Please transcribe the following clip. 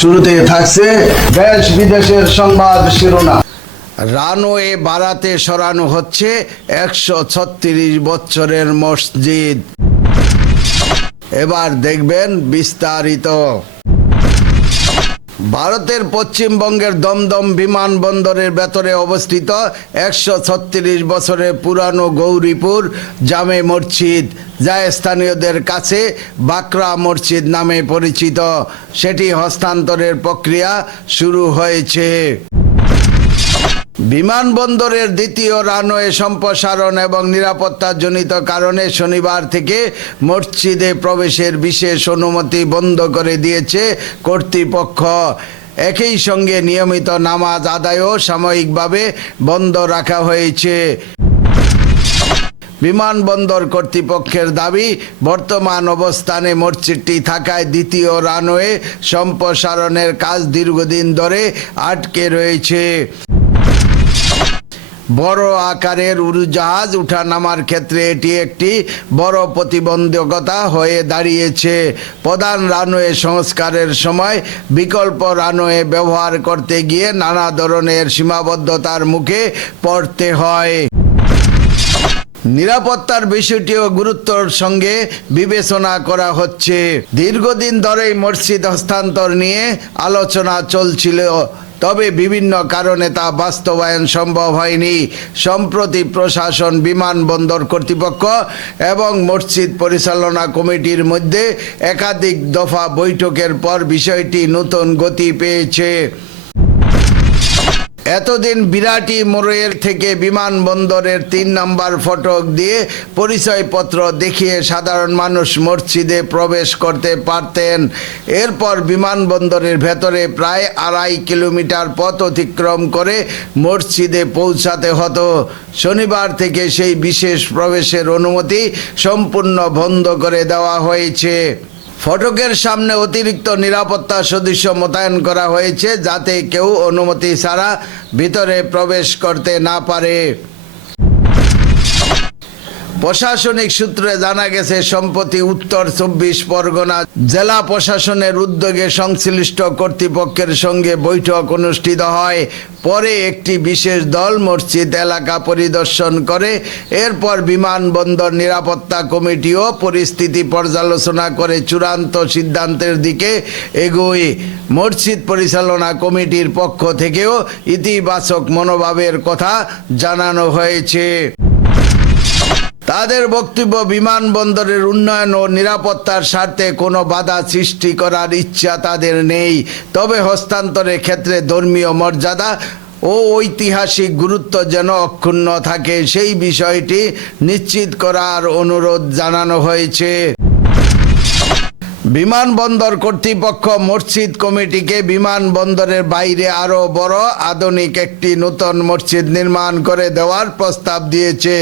শুরুতে থাকছে দেশ বিদেশের সংবাদ শিরোনাম। রানওয়ে বাড়াতে সরানো হচ্ছে 136 বছরের মসজিদ। এবার দেখবেন বিস্তারিত। ভারতের পশ্চিমবঙ্গের দমদম বিমানবন্দরের ভেতরে অবস্থিত 136 বছরের পুরানো গৌরীপুর জামে মসজিদ, যা স্থানীয়দের কাছে বাকরা মসজিদ নামে পরিচিত, সেটি হস্তান্তরের প্রক্রিয়া শুরু হয়েছে। বিমানবন্দরের দ্বিতীয় রানওয়ে সম্প্রসারণ এবং নিরাপত্তাজনিত কারণে শনিবার থেকে মসজিদে প্রবেশের বিশেষ অনুমতি বন্ধ করে দিয়েছে কর্তৃপক্ষ। একই সঙ্গে নিয়মিত নামাজ আদায়ও সাময়িকভাবে বন্ধ রাখা হয়েছে। বিমানবন্দর কর্তৃপক্ষের দাবি, বর্তমান অবস্থানে মসজিদটি থাকায় দ্বিতীয় রানওয়ে সম্প্রসারণের কাজ দীর্ঘদিন ধরে আটকে রয়েছে। বড় আকারের উড়োজাহাজ ওঠানামার ক্ষেত্রে এটি একটি বড় প্রতিবন্ধকতা হয়ে দাঁড়িয়েছে। প্রধান রানওয়ে সংস্কারের সময় বিকল্প রানওয়ে ব্যবহার করতে গিয়ে নানা ধরনের সীমাবদ্ধতার মুখে পড়তে হয়। নিরাপত্তার বিষয়টিও গুরুত্বর সঙ্গে বিবেচনা করা হচ্ছে। দীর্ঘদিন ধরেই মসজিদ হস্তান্তর নিয়ে আলোচনা চলছিল, তবে বিভিন্ন কারণে তা বাস্তবায়ন সম্ভব হয়নি। সম্প্রতি প্রশাসন, বিমানবন্দর কর্তৃপক্ষ এবং মসজিদ পরিচালনা কমিটির মধ্যে একাধিক দফা বৈঠকের পর বিষয়টি নতুন গতি পেয়েছে। এতদিন বিরাটি মোড়ের থেকে বিমানবন্দরের 3 নম্বর ফটক দিয়ে পরিচয়পত্র দেখিয়ে সাধারণ মানুষ মসজিদে প্রবেশ করতে পারতেন। এরপর বিমানবন্দরের ভেতরে প্রায় 2.5 কিলোমিটার পথ অতিক্রম করে মসজিদে পৌঁছাতে হতো। শনিবার থেকে সেই বিশেষ প্রবেশের অনুমতি সম্পূর্ণ বন্ধ করে দেওয়া হয়েছে। ফটকের সামনে অতিরিক্ত নিরাপত্তা সদস্য মোতায়েন করা হয়েছে, যাতে কেউ অনুমতি ছাড়া ভিতরে প্রবেশ করতে না পারে। প্রশাসনিক সূত্রে জানা গেছে, সম্প্রতি উত্তর 24 পরগনা জেলা প্রশাসনের উদ্যোগে সংশ্লিষ্ট কর্তৃপক্ষের সঙ্গে বৈঠক অনুষ্ঠিত হয়। পরে একটি বিশেষ দল মসজিদ এলাকা পরিদর্শন করে। এরপর বিমানবন্দর নিরাপত্তা কমিটিও পরিস্থিতি পর্যালোচনা করে চূড়ান্ত সিদ্ধান্তের দিকে এগোয়। মসজিদ পরিচালনা কমিটির পক্ষ থেকেও ইতিবাচক মনোভাবের কথা জানানো হয়েছে। তাদের বক্তব্য, বিমানবন্দরের উন্নয়ন ও নিরাপত্তার স্বার্থে কোনো বাধা সৃষ্টি করার ইচ্ছা তাদের নেই। তবে হস্তান্তরের ক্ষেত্রে ধর্মীয় মর্যাদা ও ঐতিহাসিক গুরুত্ব যেন অক্ষুণ্ণ থাকে, সেই বিষয়টি নিশ্চিত করার অনুরোধ জানানো হয়েছে। বিমানবন্দর কর্তৃপক্ষ মসজিদ কমিটিকে বিমানবন্দরের বাইরে আরও বড় আধুনিক একটি নতুন মসজিদ নির্মাণ করে দেওয়ার প্রস্তাব দিয়েছে।